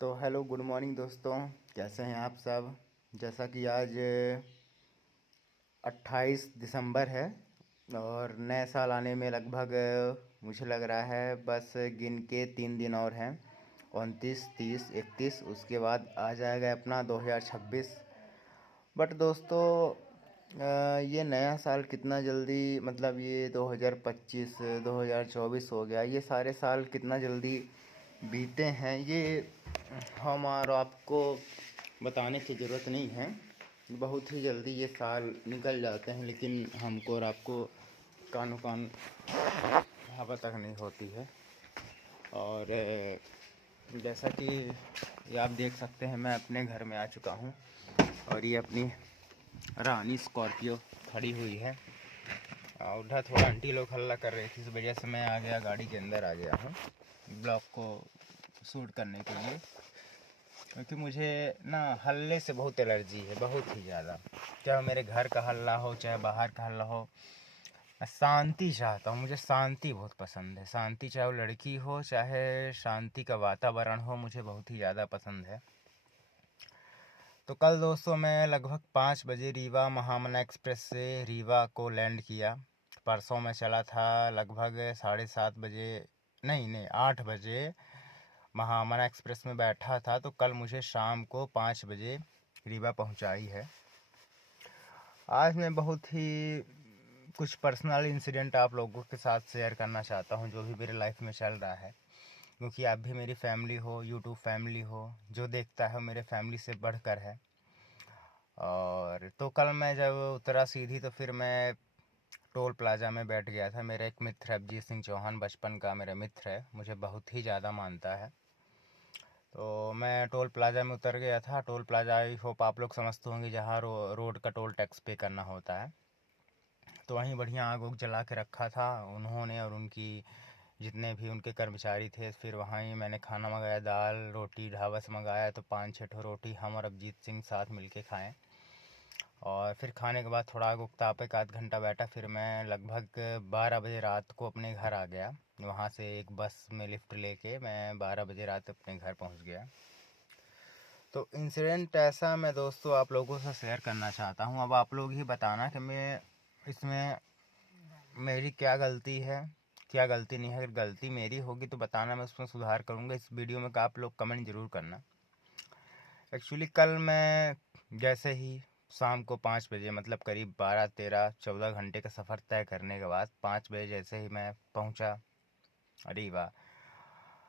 तो hello good morning दोस्तों। कैसे हैं आप सब। जैसा कि आज 28 दिसंबर है और नए साल आने में लगभग मुझे लग रहा है बस गिन के 3 दिन और हैं। 29, 30, 31 उसके बाद आ जाएगा अपना 2026। बट दोस्तों ये नया साल कितना जल्दी, मतलब ये 2025 2024 हो गया, ये सारे साल कितना जल्दी बीते हैं, ये हम और आपको बताने की ज़रूरत नहीं है। बहुत ही जल्दी ये साल निकल जाते हैं, लेकिन हमको और आपको कानो कान हवा तक नहीं होती है। और जैसा कि ये आप देख सकते हैं, मैं अपने घर में आ चुका हूँ और ये अपनी रानी स्कॉर्पियो खड़ी हुई है। उधर थोड़ा आंटी लोग हल्ला कर रही थी, इस वजह से मैं आ गया, गाड़ी के अंदर आ गया हूँ ब्लॉग को शूट करने के लिए। क्योंकि मुझे ना हल्ले से बहुत एलर्जी है, बहुत ही ज़्यादा। चाहे मेरे घर का हल्ला हो चाहे बाहर का हल्ला हो, मैं शांति चाहता हूँ। मुझे शांति बहुत पसंद है। शांति, चाहे वो लड़की हो चाहे शांति का वातावरण हो, मुझे बहुत ही ज़्यादा पसंद है। तो कल दोस्तों मैं लगभग 5 बजे रीवा महामना एक्सप्रेस से रीवा को लैंड किया। परसों मैं चला था लगभग 7:30 बजे, नहीं 8 बजे महामना एक्सप्रेस में बैठा था, तो कल मुझे शाम को 5 बजे रीवा पहुंचाई है। आज मैं बहुत ही कुछ पर्सनल इंसिडेंट आप लोगों के साथ शेयर करना चाहता हूं, जो भी मेरे लाइफ में चल रहा है। क्योंकि आप भी मेरी फैमिली हो, यूट्यूब फैमिली हो, जो देखता है मेरे फैमिली से बढ़कर है। और तो कल मैं जब उतरा सीधी, तो फिर मैं टोल प्लाज़ा में बैठ गया था। मेरा एक मित्र है अभिजीत सिंह चौहान, बचपन का मेरा मित्र है, मुझे बहुत ही ज़्यादा मानता है। तो मैं टोल प्लाज़ा में उतर गया था। टोल प्लाज़ा, आई होप आप लोग समझते होंगे, जहाँ रोड का टोल टैक्स पे करना होता है। तो वहीं बढ़िया आग उग जला के रखा था उन्होंने, और उनकी जितने भी उनके कर्मचारी थे। फिर वहाँ ही मैंने खाना मंगाया, दाल रोटी ढाबा से मंगाया, तो 5-6 ठो रोटी हम और अभिजीत सिंह साथ मिल के खाएँ। और फिर खाने के बाद थोड़ा आग उग तापे, एक आध घंटा बैठा, फिर मैं लगभग 12 बजे रात को अपने घर आ गया। वहाँ से एक बस में लिफ्ट लेके मैं 12 बजे रात अपने घर पहुँच गया। तो इंसिडेंट ऐसा मैं दोस्तों आप लोगों से शेयर करना चाहता हूँ। अब आप लोग ही बताना कि मैं इसमें मेरी क्या गलती है, क्या गलती नहीं है। अगर गलती मेरी होगी तो बताना, मैं उसमें सुधार करूँगा। इस वीडियो में का आप लोग कमेंट ज़रूर करना। एक्चुअली कल मैं जैसे ही शाम को 5 बजे, मतलब करीब 12-13-14 घंटे का सफ़र तय करने के बाद 5 बजे जैसे ही मैं पहुंचा रीवा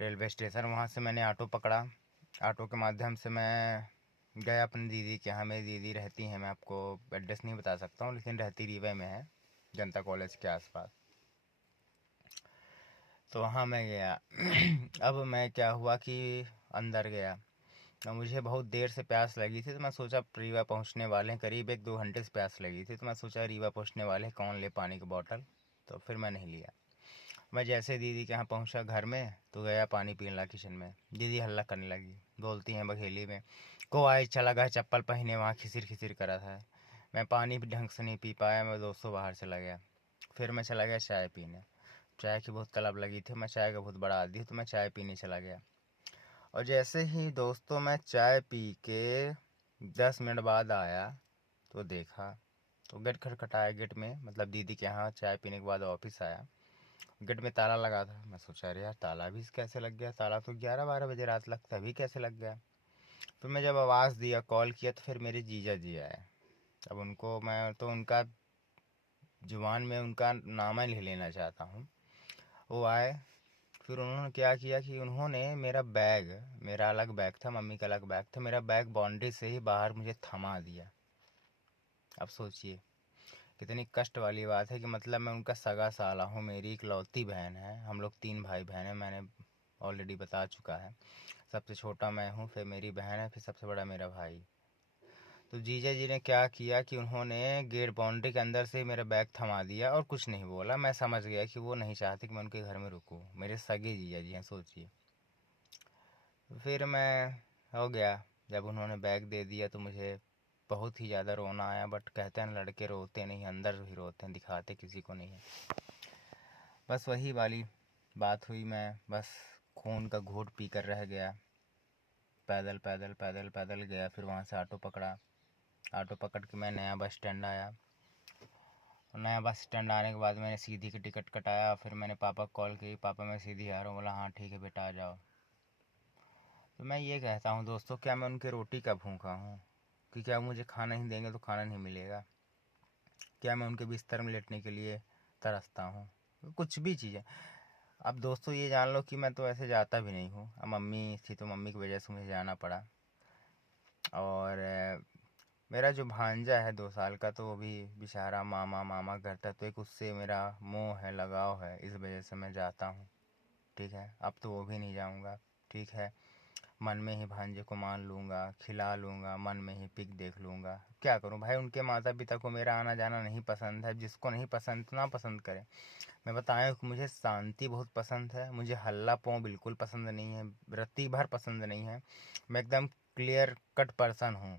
रेलवे स्टेशन, वहां से मैंने ऑटो पकड़ा। ऑटो के माध्यम से मैं गया अपनी दीदी के यहाँ। मेरी दीदी रहती हैं, मैं आपको एड्रेस नहीं बता सकता हूँ, लेकिन रहती रीवा में है, जनता कॉलेज के आसपास। तो वहाँ मैं गया। अब मैं क्या हुआ कि अंदर गया, और मुझे बहुत देर से प्यास लगी थी। तो मैं सोचा रीवा पहुंचने वाले हैं, करीब 1-2 घंटे से प्यास लगी थी। तो मैं सोचा रीवा पहुंचने वाले हैं, कौन ले पानी की बोतल। तो फिर मैं नहीं लिया। मैं जैसे दीदी के यहाँ पहुंचा घर में, तो गया पानी पीने लगा किचन में। दीदी हल्ला करने लगी, बोलती हैं बघेली में, को आए चला गया चप्पल पहने वहाँ खिसिर खिसिर करा था। मैं पानी भी ढंग से नहीं पी पाया, मैं दोस्तों बाहर चला गया। फिर मैं चला गया चाय पीने। चाय की बहुत तलब लगी थी, मैं चाय का बहुत बड़ा आदी हूँ, तो मैं चाय पीने चला गया। और जैसे ही दोस्तों मैं चाय पी के 10 मिनट बाद आया, तो देखा तो गेट खटखटाया। गेट में, मतलब दीदी के यहाँ चाय पीने के बाद ऑफिस आया, गेट में ताला लगा था। मैं सोचा अरे यार ताला भी कैसे लग गया, ताला तो 11-12 बजे रात लगता, अभी कैसे लग गया। फिर मैं जब आवाज़ दिया, कॉल किया, तो फिर मेरे जीजा जी आए। अब उनको मैं तो उनका जुबान में उनका नाम ही नहीं लेना चाहता हूँ। वो आए। फिर उन्होंने क्या किया कि उन्होंने मेरा बैग, मेरा अलग बैग था, मम्मी का अलग बैग था, मेरा बैग बाउंड्री से ही बाहर मुझे थमा दिया। अब सोचिए कितनी कष्ट वाली बात है कि मतलब मैं उनका सगा साला हूँ, मेरी इकलौती बहन है, हम लोग 3 भाई बहन हैं, मैंने ऑलरेडी बता चुका है। सबसे छोटा मैं हूँ, फिर मेरी बहन है, फिर सबसे बड़ा मेरा भाई। तो जीजा जी ने क्या किया कि उन्होंने गेट बाउंड्री के अंदर से मेरा बैग थमा दिया और कुछ नहीं बोला। मैं समझ गया कि वो नहीं चाहते कि मैं उनके घर में रुकूं। मेरे सगे जीजा जी हैं, सोचिए। फिर मैं हो गया, जब उन्होंने बैग दे दिया तो मुझे बहुत ही ज़्यादा रोना आया। बट कहते हैं लड़के रोते नहीं, अंदर ही रोते हैं, दिखाते किसी को नहीं है। बस वही वाली बात हुई, मैं बस खून का घूंट पी कर रह गया। पैदल पैदल पैदल पैदल गया, फिर वहाँ से ऑटो पकड़ा। ऑटो पकड़ के मैं नया बस स्टैंड आया। नया बस स्टैंड आने के बाद मैंने सीधी की टिकट कटाया। फिर मैंने पापा को कॉल की, पापा मैं सीधी आ रहा हूँ। बोला हाँ ठीक है बेटा आ जाओ। तो मैं ये कहता हूँ दोस्तों, क्या मैं उनकी रोटी का भूखा हूँ कि क्या मुझे खाना ही देंगे तो खाना नहीं मिलेगा? क्या मैं उनके बिस्तर में लेटने के लिए तरसता हूँ? कुछ भी चीज़ें। अब दोस्तों ये जान लो कि मैं तो ऐसे जाता भी नहीं हूँ। अब मम्मी थी तो मम्मी की वजह से मुझे जाना पड़ा। और मेरा जो भांजा है 2 साल का, तो वो भी बेचारा मामा मामा करता है, तो एक उससे मेरा मोह है, लगाव है, इस वजह से मैं जाता हूँ। ठीक है, अब तो वो भी नहीं जाऊँगा। ठीक है, मन में ही भांजे को मान लूँगा, खिला लूँगा, मन में ही पिक देख लूँगा। क्या करूँ भाई, उनके माता पिता को मेरा आना जाना नहीं पसंद है। जिसको नहीं पसंद तो ना पसंद करे। मैं बताया कि मुझे शांति बहुत पसंद है, मुझे हल्ला पौ बिल्कुल पसंद नहीं है, रत्ती भर पसंद नहीं है। मैं एकदम क्लियर कट पर्सन हूँ।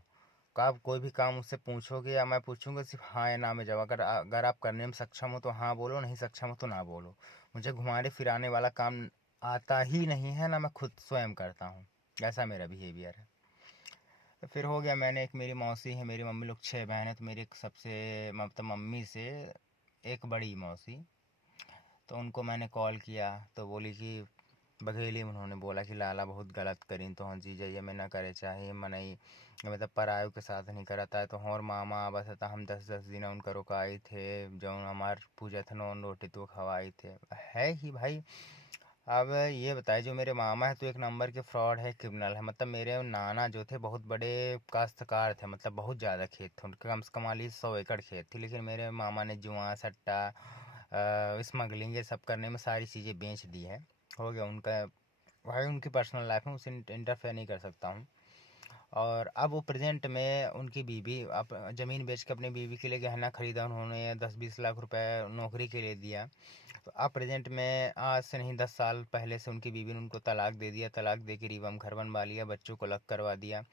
आप कोई भी काम मुझसे पूछोगे या मैं पूछूंगा, सिर्फ हाँ या ना में जवाब। अगर अगर आप करने में सक्षम हो तो हाँ बोलो, नहीं सक्षम हो तो ना बोलो। मुझे घुमाने फिराने वाला काम आता ही नहीं है, ना मैं खुद स्वयं करता हूँ। ऐसा मेरा बिहेवियर है। तो फिर हो गया, मैंने एक, मेरी मौसी है, मेरी मम्मी लोग 6 बहन है, तो मेरी एक सबसे मतलब मम्मी से एक बड़ी मौसी, तो उनको मैंने कॉल किया। तो बोली कि बघेली में उन्होंने बोला कि लाला बहुत गलत करी तो हाँ जीजा ये मैं ना करे चाहिए मनई, मतलब परायों के साथ नहीं करता है। तो और मामा बस था, हम 10-10 दिन उनका रुकाई थे, जो हमार पूजा था नॉन रोटी तो खवाई थे, है ही भाई। अब ये बताए, जो मेरे मामा है तो एक नंबर के फ्रॉड है, क्रिमिनल है। मतलब मेरे नाना जो थे बहुत बड़े काश्तकार थे, मतलब बहुत ज़्यादा खेत थे उनके, कम से कम 100 एकड़ खेत थी। लेकिन मेरे मामा ने जुआ सट्टा स्मगलिंग ये सब करने में सारी चीज़ें बेच दी है। हो गया उनका, भाई उनकी पर्सनल लाइफ में उसे इंटरफेयर नहीं कर सकता हूँ। और अब वो प्रेजेंट में उनकी बीवी, अब ज़मीन बेच के अपनी बीवी के लिए गहना खरीदा उन्होंने, 10-20 लाख रुपए नौकरी के लिए दिया। तो अब प्रेजेंट में आज से नहीं 10 साल पहले से उनकी बीवी ने उनको तलाक दे दिया। तलाक दे के रिवम घर बनवा लिया, बच्चों को अलग करवा दिया।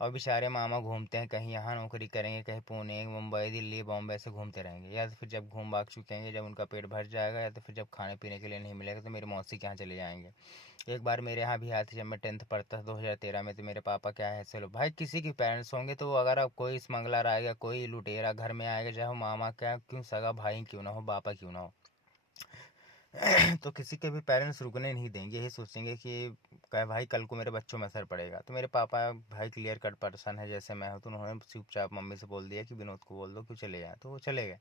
और बेचारे मामा घूमते हैं, कहीं यहाँ नौकरी करेंगे, कहीं पुणे मुंबई दिल्ली बॉम्बे से घूमते रहेंगे। या तो फिर जब घूम भाग चुकेंगे, जब उनका पेट भर जाएगा, या तो फिर जब खाने पीने के लिए नहीं मिलेगा तो मेरी मौसी के यहाँ चले जाएंगे। एक बार मेरे यहाँ भी आए थे जब मैं 10th पढ़ता था 2013 में। तो मेरे पापा क्या है, चलो भाई किसी के पेरेंट्स होंगे तो अगर अब कोई स्मगलर आएगा, कोई लुटेरा घर में आएगा, चाहे वो मामा क्या क्यों सगा भाई क्यों ना हो, पापा क्यों ना हो, तो किसी के भी पेरेंट्स रुकने नहीं देंगे। यही सोचेंगे कि क्या भाई कल को मेरे बच्चों में असर पड़ेगा। तो मेरे पापा भाई क्लियर कट पर्सन है जैसे मैं हूँ, तो उन्होंने चुपचाप मम्मी से बोल दिया कि विनोद को बोल दो कि चले जाए, तो वो चले गए।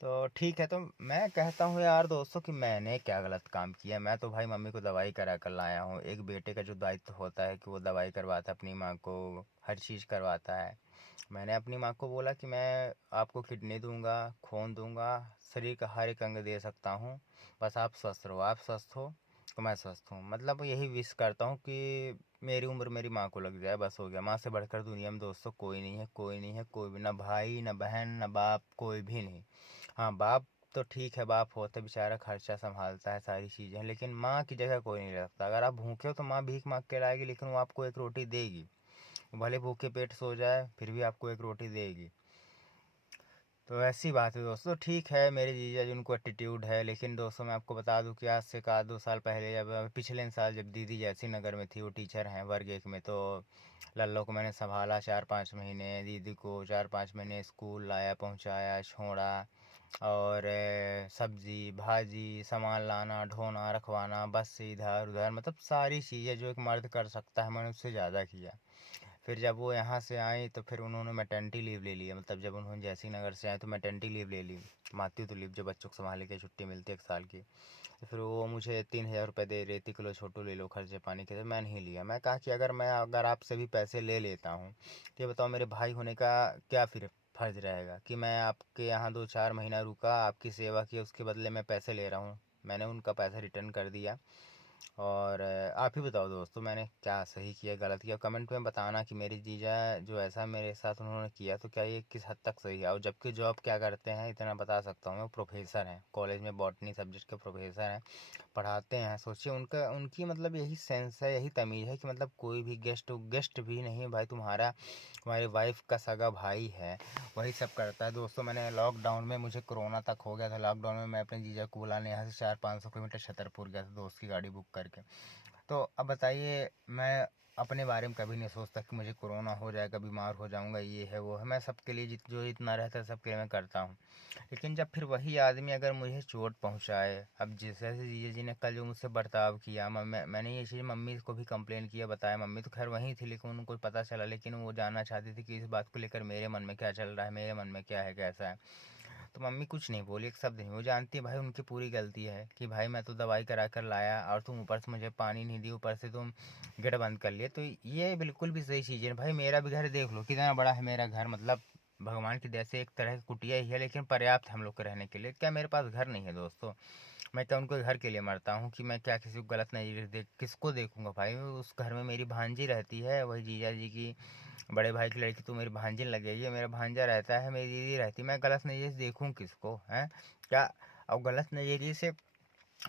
तो ठीक है, तो मैं कहता हूँ यार दोस्तों कि मैंने क्या गलत काम किया? मैं तो भाई मम्मी को दवाई करा कर लाया हूँ। एक बेटे का जो दायित्व होता है कि वो दवाई करवाता है अपनी माँ को, हर चीज़ करवाता है। मैंने अपनी माँ को बोला कि मैं आपको किडनी दूंगा, खून दूंगा, शरीर का हर एक अंग दे सकता हूँ, बस आप स्वस्थ रहो। आप स्वस्थ हो तो मैं स्वस्थ हूँ। मतलब यही विश करता हूँ कि मेरी उम्र मेरी माँ को लग जाए, बस हो गया। माँ से बढ़कर दुनिया में दोस्तों कोई नहीं है, कोई नहीं है, कोई भी ना, भाई ना बहन ना बाप, कोई भी नहीं। हाँ बाप तो ठीक है, बाप होता बेचारा खर्चा संभालता है सारी चीज़ें, लेकिन माँ की जगह कोई नहीं रखता। अगर आप भूखे हो तो माँ भीख मांग के लाएगी, लेकिन वो आपको एक रोटी देगी। भले भूखे पेट सो जाए फिर भी आपको एक रोटी देगी। तो ऐसी बात है दोस्तों। ठीक है, मेरे जीजा जी उनको एटीट्यूड है, लेकिन दोस्तों मैं आपको बता दूं कि आज से का 2 साल पहले, जब पिछले साल जब दीदी जैसी नगर में थी, वो टीचर हैं वर्ग 1 में, तो लल्लो को मैंने संभाला 4-5 महीने, दीदी को 4-5 महीने स्कूल लाया पहुंचाया छोड़ा। और सब्जी भाजी सामान लाना ढोना रखवाना, बस से इधर उधर, मतलब सारी चीज़ें जो एक मर्द कर सकता है मैंने उससे ज़्यादा किया। फिर जब वो यहाँ से आई तो फिर उन्होंने मैटर्निटी लीव ले लिया। मतलब जब उन्होंने जैसी नगर से आए तो मैटर्निटी लीव ले ली, मातृत्व लीव, जो बच्चों को संभालने की छुट्टी मिलती है 1 साल की। तो फिर वो मुझे 3,000 रुपये दे रही थी, किलो छोटू ले लो खर्चे पानी के। तो मैं नहीं लिया। मैं कहा कि अगर आपसे भी पैसे ले लेता हूँ तो ये बताओ मेरे भाई होने का क्या फिर फर्ज रहेगा कि मैं आपके यहाँ 2-4 महीना रुका, आपकी सेवा की, उसके बदले मैं पैसे ले रहा हूँ। मैंने उनका पैसा रिटर्न कर दिया। और आप ही बताओ दोस्तों मैंने क्या सही किया गलत किया? कमेंट में बताना कि मेरी जीजा जो ऐसा मेरे साथ उन्होंने किया तो क्या ये किस हद तक सही है। और जबकि जॉब क्या करते हैं इतना बता सकता हूँ मैं, वो प्रोफेसर हैं, कॉलेज में बॉटनी सब्जेक्ट के प्रोफेसर हैं, पढ़ाते हैं। सोचिए उनका उनकी मतलब यही सेंस है, यही तमीज़ है कि मतलब कोई भी गेस्ट गेस्ट भी नहीं भाई, तुम्हारी वाइफ का सगा भाई है, वही सब करता है। दोस्तों मैंने लॉकडाउन में, मुझे कोरोना तक हो गया था, लॉकडाउन में मैं अपने जीजा को बुलाने यहाँ से 400-500 किलोमीटर छतरपुर गया था दोस्त की गाड़ी बुक करके। तो अब बताइए मैं अपने बारे में कभी नहीं सोचता कि मुझे कोरोना हो जाएगा, बीमार हो जाऊंगा, ये है वो है। मैं सबके लिए जो इतना रहता है सबके लिए मैं करता हूँ। लेकिन जब फिर वही आदमी अगर मुझे चोट पहुँचाए, अब जैसे जीजा जी ने कल जो मुझसे बर्ताव किया, मैंने ये चीज़ मम्मी को भी कंप्लेन किया, बताया। मम्मी तो खैर वहीं थी, लेकिन उनको पता चला, लेकिन वो जानना चाहती थी कि इस बात को लेकर मेरे मन में क्या चल रहा है, मेरे मन में क्या है, कैसा है। तो मम्मी कुछ नहीं बोली, एक शब्द नहीं। वो जानती है भाई उनकी पूरी गलती है कि भाई मैं तो दवाई करा कर लाया और तुम ऊपर से मुझे पानी नहीं दी, ऊपर से तुम गेट बंद कर लिए। तो ये बिल्कुल भी सही चीज़ है भाई। मेरा भी घर देख लो कितना बड़ा है मेरा घर, मतलब भगवान की दया से एक तरह की कुटिया ही है, लेकिन पर्याप्त है हम लोग के रहने के लिए। क्या मेरे पास घर नहीं है दोस्तों? मैं क्या उनको घर के लिए मरता हूँ कि मैं क्या किसी को गलत नज़रिए से किसको देखूंगा भाई? उस घर में मेरी भांजी रहती है, वही जीजा जी की बड़े भाई की लड़की तो मेरी भांजिन लगेगी, मेरा भांजा रहता है, मेरी दीदी रहती है। मैं गलत नज़रिए से देखूँ किसको है क्या? और गलत नज़रिए से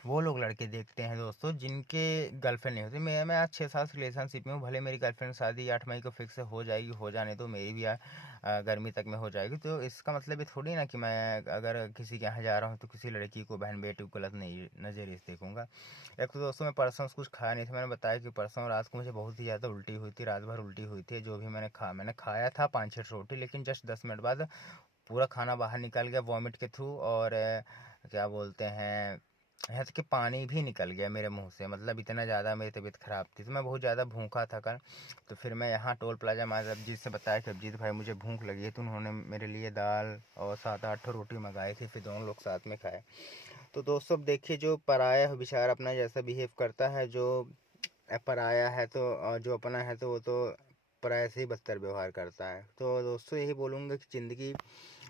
वो लोग लड़के देखते हैं दोस्तों जिनके गर्लफ्रेंड नहीं होती। मैं आज 6 साल रिलेशनशिप में हूँ, भले मेरी गर्लफ्रेंड शादी 8 मई को फिक्स हो जाएगी, हो जाने तो मेरी भी गर्मी तक में हो जाएगी। तो इसका मतलब ये थोड़ी ना कि मैं अगर किसी के यहाँ जा रहा हूँ तो किसी लड़की को, बहन बेटी को गलत नहीं नज़रिए से देखूंगा। एक तो दोस्तों मैं परसों कुछ खाया नहीं था, मैंने बताया कि परसों रात को मुझे बहुत ही ज़्यादा उल्टी हुई थी, रात भर उल्टी हुई थी। जो भी मैंने खाया था 5-6 रोटी, लेकिन जस्ट 10 मिनट बाद पूरा खाना बाहर निकल गया वॉमिट के थ्रू। और क्या बोलते हैं, यहाँ तक कि पानी भी निकल गया मेरे मुंह से, मतलब इतना ज़्यादा मेरी तबीयत ख़राब थी। तो मैं बहुत ज़्यादा भूखा था कल। तो फिर मैं यहाँ टोल प्लाजा माँ अभिजीत से बताया कि अभिजीत भाई मुझे भूख लगी है। तो उन्होंने मेरे लिए दाल और 7-8 रोटी मंगाई थी, फिर दोनों लोग साथ में खाए। तो दोस्तों अब देखिए, जो पराया है बेचारा अपना जैसा बिहेव करता है, जो पराया है तो जो अपना है तो वो तो पराया से ही बदतर व्यवहार करता है। तो दोस्तों यही बोलूँगा कि ज़िंदगी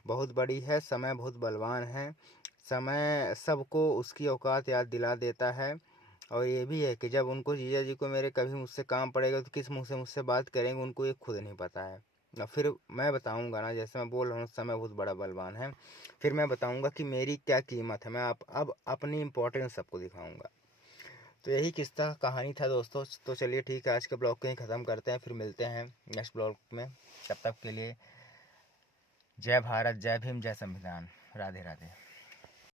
बहुत बड़ी है, समय बहुत बलवान है। समय सबको उसकी औकात याद दिला देता है। और ये भी है कि जब उनको, जीजा जी को मेरे कभी मुझसे काम पड़ेगा तो किस मुंह से मुझसे बात करेंगे, उनको ये खुद नहीं पता है। और फिर मैं बताऊंगा ना, जैसे मैं बोल रहा हूँ समय बहुत बड़ा बलवान है, फिर मैं बताऊंगा कि मेरी क्या कीमत है। मैं अब अपनी इम्पोर्टेंस सबको दिखाऊंगा। तो यही किस्सा कहानी था दोस्तों। तो चलिए ठीक है, आज के ब्लॉग को यहीं ख़त्म करते हैं, फिर मिलते हैं नेक्स्ट ब्लॉग में। तब तक के लिए जय भारत, जय भीम, जय संविधान, राधे राधे।